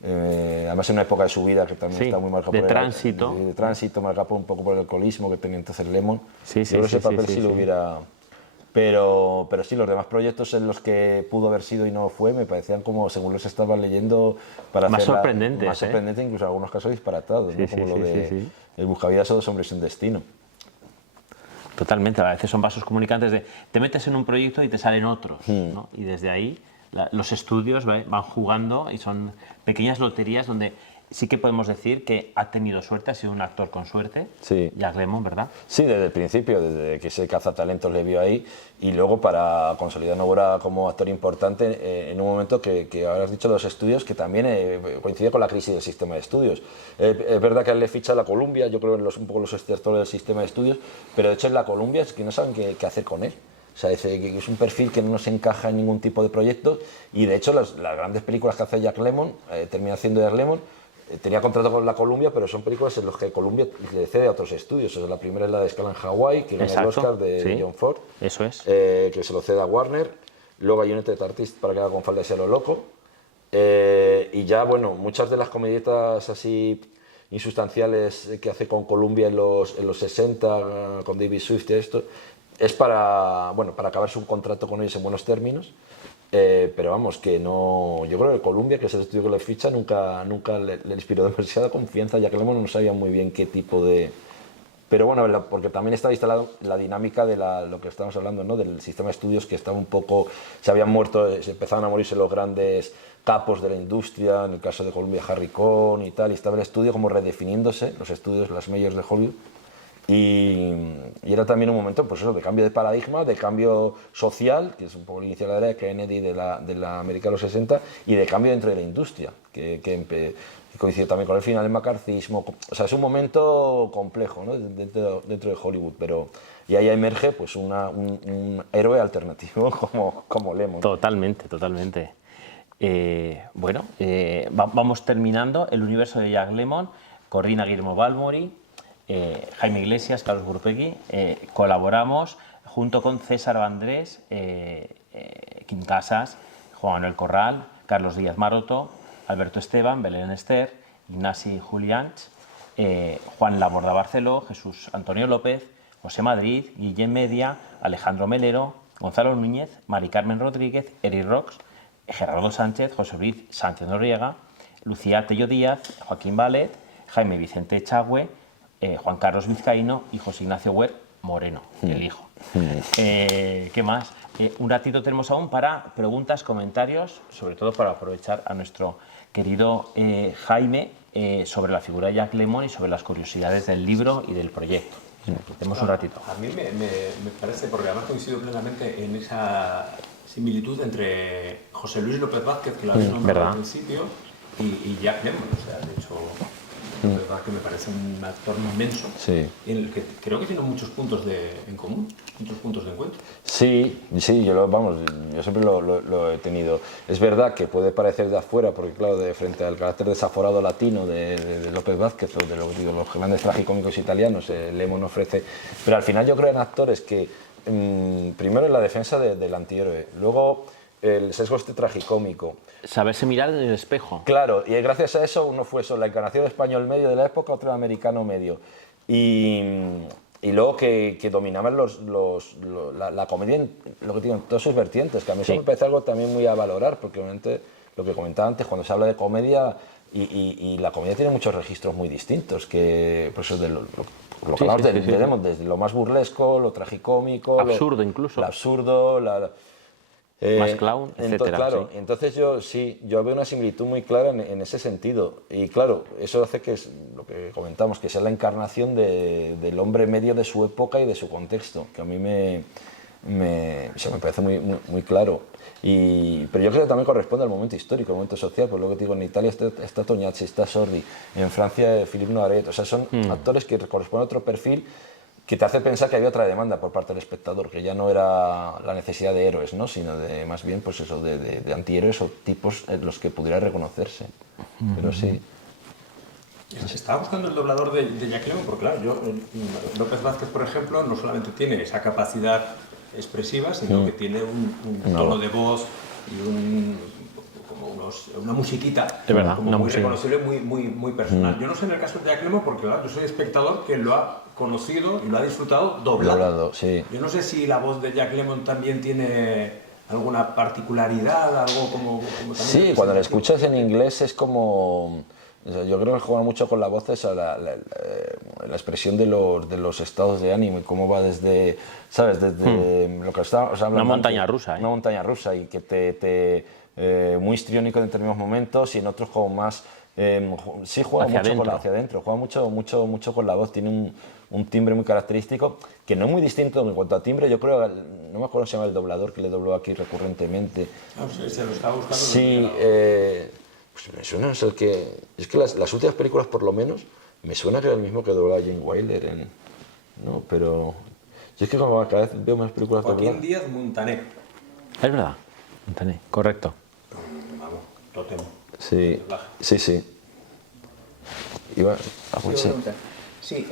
además en una época de su vida que también está muy marcada por tránsito. De tránsito, marcada un poco por el alcoholismo que tenía entonces Lemmon. Sí, yo creo que ese papel sí lo hubiera... Pero sí, los demás proyectos en los que pudo haber sido y no fue, me parecían como, según los estaba leyendo, para más sorprendentes. Más sorprendentes, incluso en algunos casos disparatados, ¿no? Como lo de El Buscavidas o Dos hombres sin destino. Totalmente, a veces son vasos comunicantes de te metes en un proyecto y te salen otros, ¿no? Y desde ahí los estudios van jugando y son pequeñas loterías donde sí que podemos decir que ha tenido suerte, ha sido un actor con suerte, Sí. Jack Lemmon, ¿verdad? Sí, desde el principio, desde que ese cazatalentos le vio ahí, y luego para consolidar una obra como actor importante en un momento que ahora has dicho de los estudios, que también coincide con la crisis del sistema de estudios. Es verdad que a él le ficha la Columbia, yo creo en un poco los extractores del sistema de estudios, pero de hecho en la Columbia es que no saben qué hacer con él. O sea, es un perfil que no se encaja en ningún tipo de proyecto, y de hecho las grandes películas que hace Jack Lemmon, termina haciendo Jack Lemmon, tenía contrato con la Columbia, pero son películas en las que Columbia le cede a otros estudios. O sea, la primera es la de Escala en Hawái, que gana el Oscar de sí, John Ford, eso es. que se lo cede a Warner. Luego hay United Artists para que haga con Falda de lo loco. Y ya, bueno, muchas de las comedietas así insustanciales que hace con Columbia en los 60, con David Swift y esto, es para, bueno, para acabar su contrato con ellos en buenos términos. Pero vamos, que no. Yo creo que Columbia, que es el estudio que le ficha, nunca le inspiró demasiada confianza, ya que Lemmon no sabía muy bien qué tipo de. Pero bueno, porque también estaba instalada la dinámica de lo que estamos hablando, ¿no? Del sistema de estudios, que estaba un poco. Se habían muerto, se empezaban a morirse los grandes capos de la industria, en el caso de Columbia, Harry Cohn y tal, y estaba el estudio como redefiniéndose, los estudios, las majors de Hollywood. Y era también un momento, pues eso, de cambio de paradigma, de cambio social, que es un poco el inicio de la era de Kennedy, de la América de los 60, y de cambio dentro de la industria, que coincide también con el final del macartismo. O sea, es un momento complejo, ¿no? dentro de Hollywood, pero y ahí emerge pues un héroe alternativo como Lemmon. Totalmente, totalmente. Bueno, vamos terminando el universo de Jack Lemmon, Corrina Guillermo Balmori, Jaime Iglesias, Carlos Burpegui, colaboramos junto con César Andrés, Kim Casas, Juan Manuel Corral, Carlos Díaz Maroto, Alberto Esteban, Belén Ester, Ignasi Julians, Juan Laborda Barceló, Jesús Antonio López, José Madrid, Guillem Media, Alejandro Melero, Gonzalo Núñez, Mari Carmen Rodríguez, Eric Rox, Gerardo Sánchez, José Luis Sánchez Noriega, Lucía Tello Díaz, Joaquín Balet, Jaime Vicente Echagüe, Juan Carlos Vizcaíno y José Ignacio Huer Moreno, el hijo. ¿Qué más? Un ratito tenemos aún para preguntas, comentarios, sobre todo para aprovechar a nuestro querido Jaime sobre la figura de Jack Lemmon y sobre las curiosidades del libro y del proyecto. Tenemos un ratito. A mí me parece, porque además coincido plenamente en esa similitud entre José Luis López Vázquez, que lo habéis nombrado al principio, y Jack Lemmon. O sea, de hecho, López Vázquez me parece un actor inmenso, Sí. en el que creo que tiene muchos puntos en común, muchos puntos de encuentro. Sí, yo siempre lo he tenido. Es verdad que puede parecer de afuera, porque claro, frente al carácter desaforado latino de López Vázquez, o de los grandes tragicómicos italianos, Lemmon ofrece. Pero al final yo creo en actores que, primero en la defensa del antihéroe, luego el sesgo este tragicómico. Saberse mirar en el espejo. Claro, y gracias a eso uno fue la encarnación español medio de la época, otro americano medio. Y luego que dominaban la comedia, lo que tienen todos sus vertientes, que a mí eso me parece algo también muy a valorar, porque obviamente lo que comentaba antes, cuando se habla de comedia, y la comedia tiene muchos registros muy distintos, que pues de lo que hablamos desde lo más burlesco, lo tragicómico, absurdo incluso. Lo absurdo, más clown, etcétera. Claro, sí. entonces yo veo una similitud muy clara en ese sentido. Y claro, eso hace que, lo que comentamos, que sea la encarnación del hombre medio de su época y de su contexto, que a mí me parece muy claro. Pero yo creo que también corresponde al momento histórico, al momento social, pues luego te digo, en Italia está Tognazzi, está Sordi, en Francia Philippe Noiret, o sea, son actores que corresponden a otro perfil, que te hace pensar que había otra demanda por parte del espectador, que ya no era la necesidad de héroes, ¿no? Sino más bien pues eso, de antihéroes o tipos en los que pudiera reconocerse. Pero sí. Estaba buscando el doblador de Jack Lemmon, porque claro, López Vázquez, por ejemplo, no solamente tiene esa capacidad expresiva, sino que tiene un tono de voz y una musiquita, es verdad, como una muy música reconocible, muy personal. Yo no sé en el caso de Jack Lemmon, porque claro, yo soy espectador que lo ha conocido y lo ha disfrutado doblado. Sí. Yo no sé si la voz de Jack Lemmon también tiene alguna particularidad, algo como sí, cuando la escuchas en inglés es como... O sea, yo creo que juega mucho con la voz esa, la expresión de los estados de ánimo y cómo va desde, ¿sabes? Desde lo que está, o sea, una montaña rusa, Una montaña rusa y que muy histriónico en determinados momentos y en otros como más Sí, juega Hacia mucho adentro. hacia adentro, juega mucho con la voz, tiene un timbre muy característico, que no es muy distinto en cuanto a timbre, yo creo, no me acuerdo cómo se llama el doblador que le dobló aquí recurrentemente. No sé, se lo estaba buscando. Sí, pues me suena, es que las últimas películas por lo menos, me suena que era el mismo que doblaba a Jane Wilder, ¿no? Pero yo es que como cada vez veo más películas Joaquín dobladas. Díaz Montaner. Es verdad. Montaner, correcto. Vamos, tótem. Sí, Doblaje. sí. Iba a Sí, voy a sí. preguntar. Sí,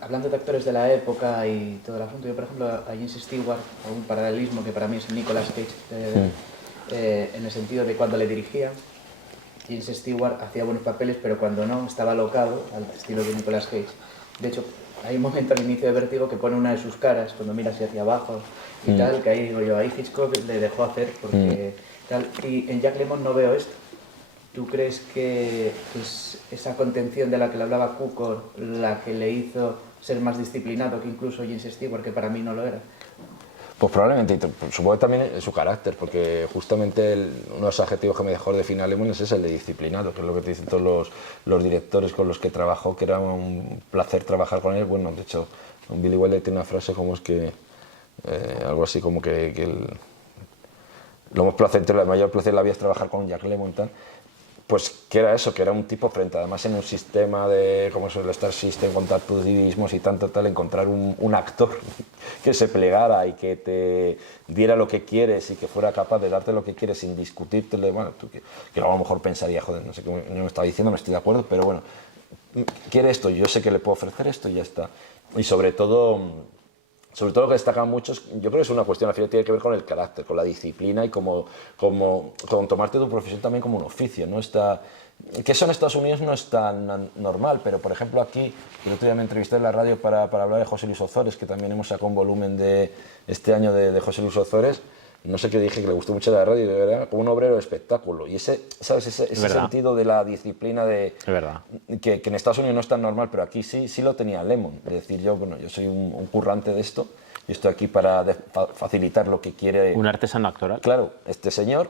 hablando de actores de la época y todo el asunto, yo por ejemplo a James Stewart, o un paralelismo que para mí es Nicolas Cage, en el sentido de cuando le dirigía, James Stewart hacía buenos papeles, pero cuando no, estaba alocado al estilo de Nicolas Cage. De hecho, hay un momento al inicio de Vértigo que pone una de sus caras, cuando mira hacia abajo y tal, que ahí digo yo, ahí Hitchcock le dejó hacer, porque tal. Y en Jack Lemmon no veo esto. ¿Tú crees que es esa contención de la que le hablaba Cukor la que le hizo ser más disciplinado que incluso James Stewart, que para mí no lo era? Pues probablemente, supongo que también es su carácter, porque justamente uno de los adjetivos que me dejó de final Lemon es el de disciplinado, que es lo que te dicen todos los directores con los que trabajó, que era un placer trabajar con él. Bueno, de hecho, Billy Wilder tiene una frase como es que, algo así como que lo más placentero, el mayor placer de la vida es trabajar con Jack Lemmon, tal. Pues que era eso, que era un tipo frente, además en un sistema de, como es el Star System, con tantos divismos y tanto tal, encontrar un actor que se plegara y que te diera lo que quieres y que fuera capaz de darte lo que quieres sin discutírtelo, bueno, tú, que luego a lo mejor pensaría, joder, no sé qué me estaba diciendo, no estoy de acuerdo, pero bueno, quiere esto, yo sé que le puedo ofrecer esto y ya está. Y sobre todo lo que destacan muchos, yo creo que es una cuestión, al final tiene que ver con el carácter, con la disciplina y con tomarte tu profesión también como un oficio, ¿no? Que eso en Estados Unidos no es tan normal, pero por ejemplo aquí, el otro día me entrevisté en la radio para hablar de José Luis Ozores, que también hemos sacado un volumen de este año de José Luis Ozores, no sé qué dije, que le gustó mucho la radio, era como un obrero de espectáculo. Y ¿sabes? Ese sentido de la disciplina Es verdad. que en Estados Unidos no es tan normal, pero aquí sí lo tenía Lemmon. Es decir, yo soy un currante de esto y estoy aquí para facilitar lo que quiere. Un artesano actoral. Claro, este señor.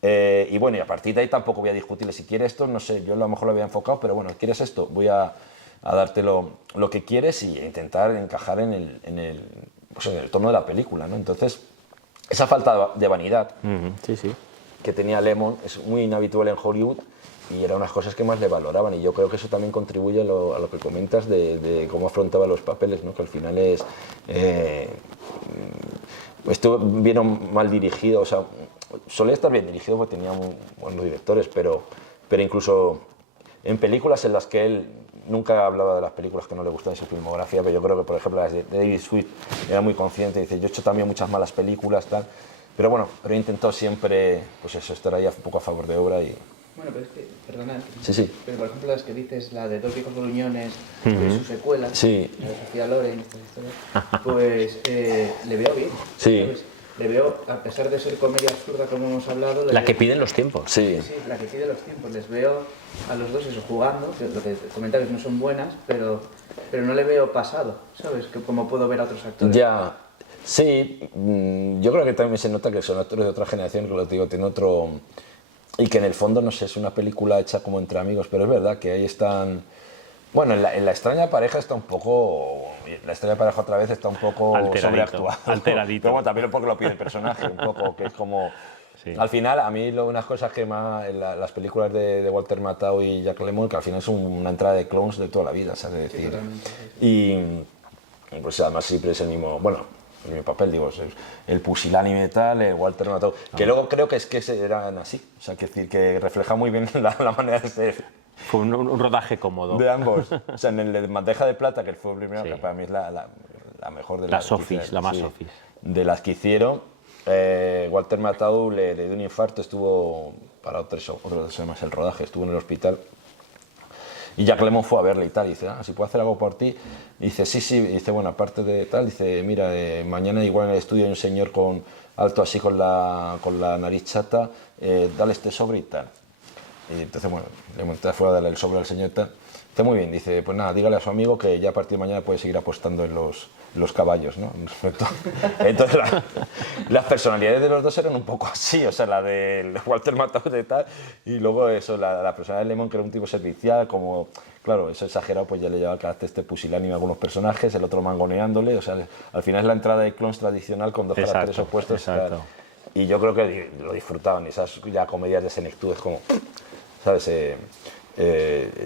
Y bueno, y a partir de ahí tampoco voy a discutirle si quiere esto, no sé, yo a lo mejor lo había enfocado, pero bueno, ¿quieres esto? Voy a darte lo que quieres y intentar encajar en el tono de la película, ¿no? Entonces, esa falta de vanidad Sí, sí. que tenía Lemmon es muy inhabitual en Hollywood y era unas cosas que más le valoraban, y yo creo que eso también contribuye a lo que comentas de cómo afrontaba los papeles, ¿no? Que al final estuvo bien o mal dirigido, o sea, solía estar bien dirigido porque tenía muy buenos directores, pero incluso en películas en las que él nunca hablaba de las películas que no le gustaban en su filmografía, pero yo creo que, por ejemplo, las de David Sweet era muy consciente, dice, yo he hecho también muchas malas películas, tal, pero bueno, pero intentó siempre, pues eso, estar ahí un poco a favor de obra y... Bueno, pero es que, perdona, Sí. pero por ejemplo las que dices, la de Dos viejos gruñones, de su secuela, Sí. la de Sofía Loren, estas historias, pues le veo bien. Sí. ¿sabes? Le veo, a pesar de ser comedia absurda como hemos hablado... La que piden los tiempos. Sí. Sí, la que pide los tiempos. Les veo a los dos eso, jugando, que lo que comentarios no son buenas, pero no le veo pasado, ¿sabes? Que como puedo ver a otros actores. Ya, sí, yo creo que también se nota que son actores de otra generación, que lo digo, tiene otro... Y que en el fondo, no sé, es una película hecha como entre amigos, pero es verdad que ahí están... Bueno, en la extraña pareja está un poco... La extraña pareja otra vez está un poco sobreactuada. Alteradito. Pero bueno, también porque lo pide el personaje, un poco, que es como... Sí. Al final, a mí unas cosas que más... Las películas de Walter Matthau y Jack Lemmon, que al final es una entrada de clones de toda la vida, ¿sabes? Es decir, y pues además siempre es el mismo... Bueno, el mismo papel, digo, es el pusilánime y tal, el Walter Matthau, que luego creo que eran así, o sea, que decir, que refleja muy bien la manera de ser Fue un rodaje cómodo. de ambos. O sea, en el de Bandeja de Plata, que fue el primero, Sí. que para mí es la mejor de La las que Sofis, hicieron, la más sí, Sofis. de las que hicieron, Walter Matthau le dio un infarto, estuvo para otras semanas el rodaje, estuvo en el hospital. Y Jack Lemmon fue a verle y tal, y dice, si puedo hacer algo por ti. Y dice, sí, y dice, bueno, aparte de tal, dice, mira, mañana igual en el estudio hay un señor alto así con la nariz chata, dale este sobre y tal. Y entonces, bueno, le monté fuera a darle el sobre al señor y tal. Dice, muy bien, dice, pues nada, dígale a su amigo que ya a partir de mañana puede seguir apostando en los caballos, ¿no? Entonces, las personalidades de los dos eran un poco así, o sea, la de Walter Matthau de tal, y luego eso, la personalidad de Lemon, que era un tipo servicial, como, claro, eso exagerado, pues ya le llevaba el carácter pusilánime a algunos personajes, el otro mangoneándole, o sea, al final es la entrada de clones tradicional con dos caracteres opuestos. Exacto. Y yo creo que lo disfrutaban, esas ya comedias de senectud, es como, ¿sabes?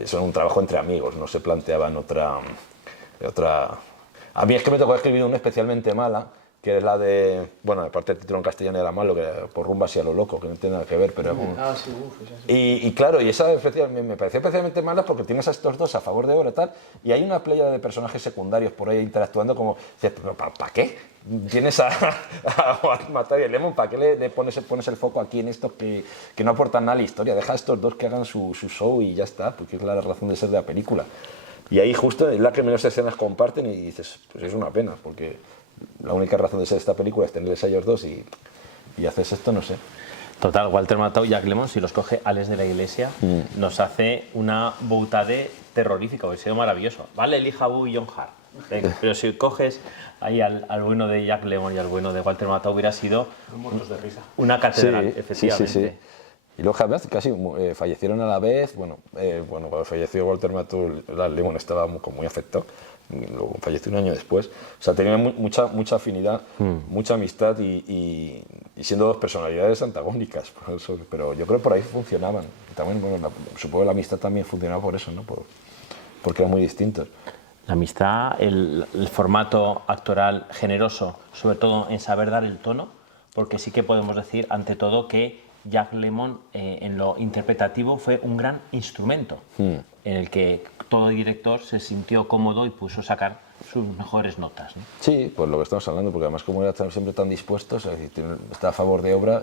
Son un trabajo entre amigos, no se planteaban otra... A mí es que me tocó escribir una especialmente mala, que es la de, bueno, aparte el título en castellano era malo, que era Por rumba hacia lo loco, que no tiene nada que ver, pero... Sí, esa sí. Y claro, y esa me pareció especialmente mala porque tienes a estos dos a favor de obra y tal, y hay una playa de personajes secundarios por ahí interactuando como, dices, ¿pero para qué? Tienes a Matthau y a Lemon, ¿para qué le pones el foco aquí en esto que no aportan nada a la historia? Deja a estos dos que hagan su show y ya está, porque es la razón de ser de la película. Y ahí justo es la que menos escenas comparten y dices, pues es una pena, porque la única razón de ser esta película es tenerles a ellos dos y haces esto, no sé. Total, Walter Matthau y Jack Lemmon, si los coge Alex de la Iglesia, nos hace una boutade terrorífica, hubiera sido maravilloso. Vale, elija Boo y John Hart, pero si coges ahí al bueno de Jack Lemmon y al bueno de Walter Matthau, hubiera sido muertos de risa. Una catedral, efectivamente. Sí. Y luego además casi fallecieron a la vez, bueno, cuando falleció Walter Matthau, Lemmon estaba muy afectado, luego falleció un año después, o sea, tenían mucha afinidad, mucha amistad y siendo dos personalidades antagónicas, por eso, pero yo creo que por ahí funcionaban. También, bueno, supongo que la amistad también funcionaba por eso, ¿no? Porque eran muy distintos. La amistad, el formato actoral generoso, sobre todo en saber dar el tono, porque sí que podemos decir, ante todo, que Jack Lemmon en lo interpretativo fue un gran instrumento en el que todo director se sintió cómodo y puso a sacar sus mejores notas, ¿no? Sí, pues lo que estamos hablando, porque además como era siempre tan dispuesto, o sea, si está a favor de obra,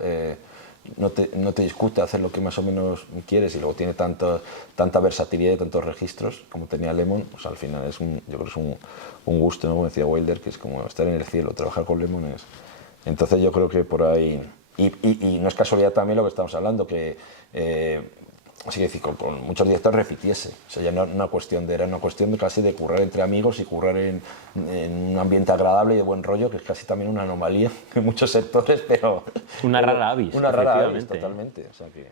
no te discute hacer lo que más o menos quieres y luego tiene tanta versatilidad y tantos registros como tenía Lemmon, pues al final yo creo que es un gusto, ¿no? Como decía Wilder, que es como estar en el cielo, trabajar con Lemmon es... Entonces yo creo que por ahí... Y no es casualidad también lo que estamos hablando, que así que decir, con muchos directores repitiese. O sea, ya no era una cuestión de casi de currar entre amigos y currar en un ambiente agradable y de buen rollo, que es casi también una anomalía en muchos sectores, pero... Una rara avis. Una rara avis, totalmente. O sea que,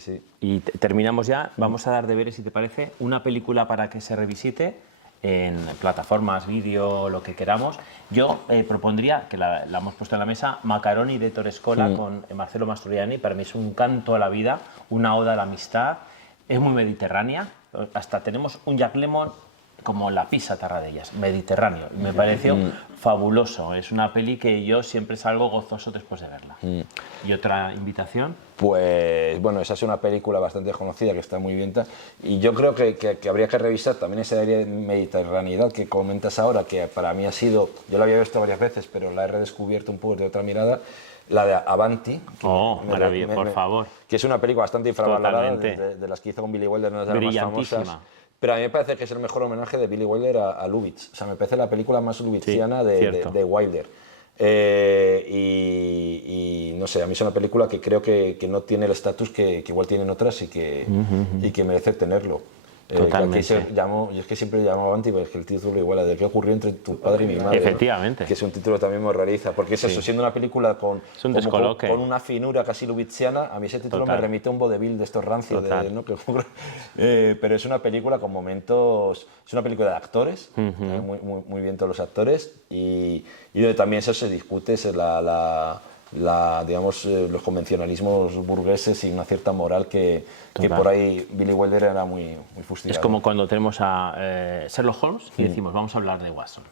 sí. Y terminamos ya, vamos a dar deberes, si te parece, una película para que se revisite en plataformas, vídeo, lo que queramos. Yo propondría, que la hemos puesto en la mesa, Macaroni de Torescola con Marcello Mastroianni. Para mí es un canto a la vida, una oda a la amistad, es muy mediterránea, hasta tenemos un Jack Lemmon como la pizza Tarradellas, mediterráneo. Me pareció fabuloso, es una peli que yo siempre salgo gozoso después de verla. ¿Y otra invitación? Pues bueno, esa es una película bastante conocida que está muy bien y yo creo que habría que revisar también esa área de mediterraneidad que comentas ahora, que para mí ha sido, yo la había visto varias veces, pero la he redescubierto un poco de otra mirada, la de Avanti. Maravilla, por favor. Que es una película bastante infravalorada, de las que hizo con Billy Wilder, una de las más famosas. Pero a mí me parece que es el mejor homenaje de Billy Wilder a Lubitsch. O sea, me parece la película más lubitziana de Wilder. Y no sé, a mí es una película que creo que no tiene el estatus que igual tienen otras y que merece tenerlo. Totalmente. Yo es que siempre llamo Avanti, porque es que el título igual de qué ocurrió entre tu padre y mi madre. Efectivamente. ¿No? Que es un título que también me horroriza, porque es eso, siendo una película con una finura casi lubitziana, a mí ese título me remite a un vodevil de estos rancios, ¿no? Pero es una película con momentos, es una película de actores, muy bien todos los actores, y donde también eso se discute, es digamos, los convencionalismos burgueses y una cierta moral que por ahí Billy Wilder era muy fustigado. Es como cuando tenemos a Sherlock Holmes y decimos, vamos a hablar de Watson.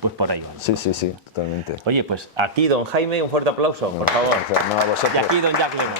Pues por ahí vamos. Sí, totalmente. Oye, pues aquí, don Jaime, un fuerte aplauso, por favor. No, a vosotros. Y aquí, don Jack Lemmon.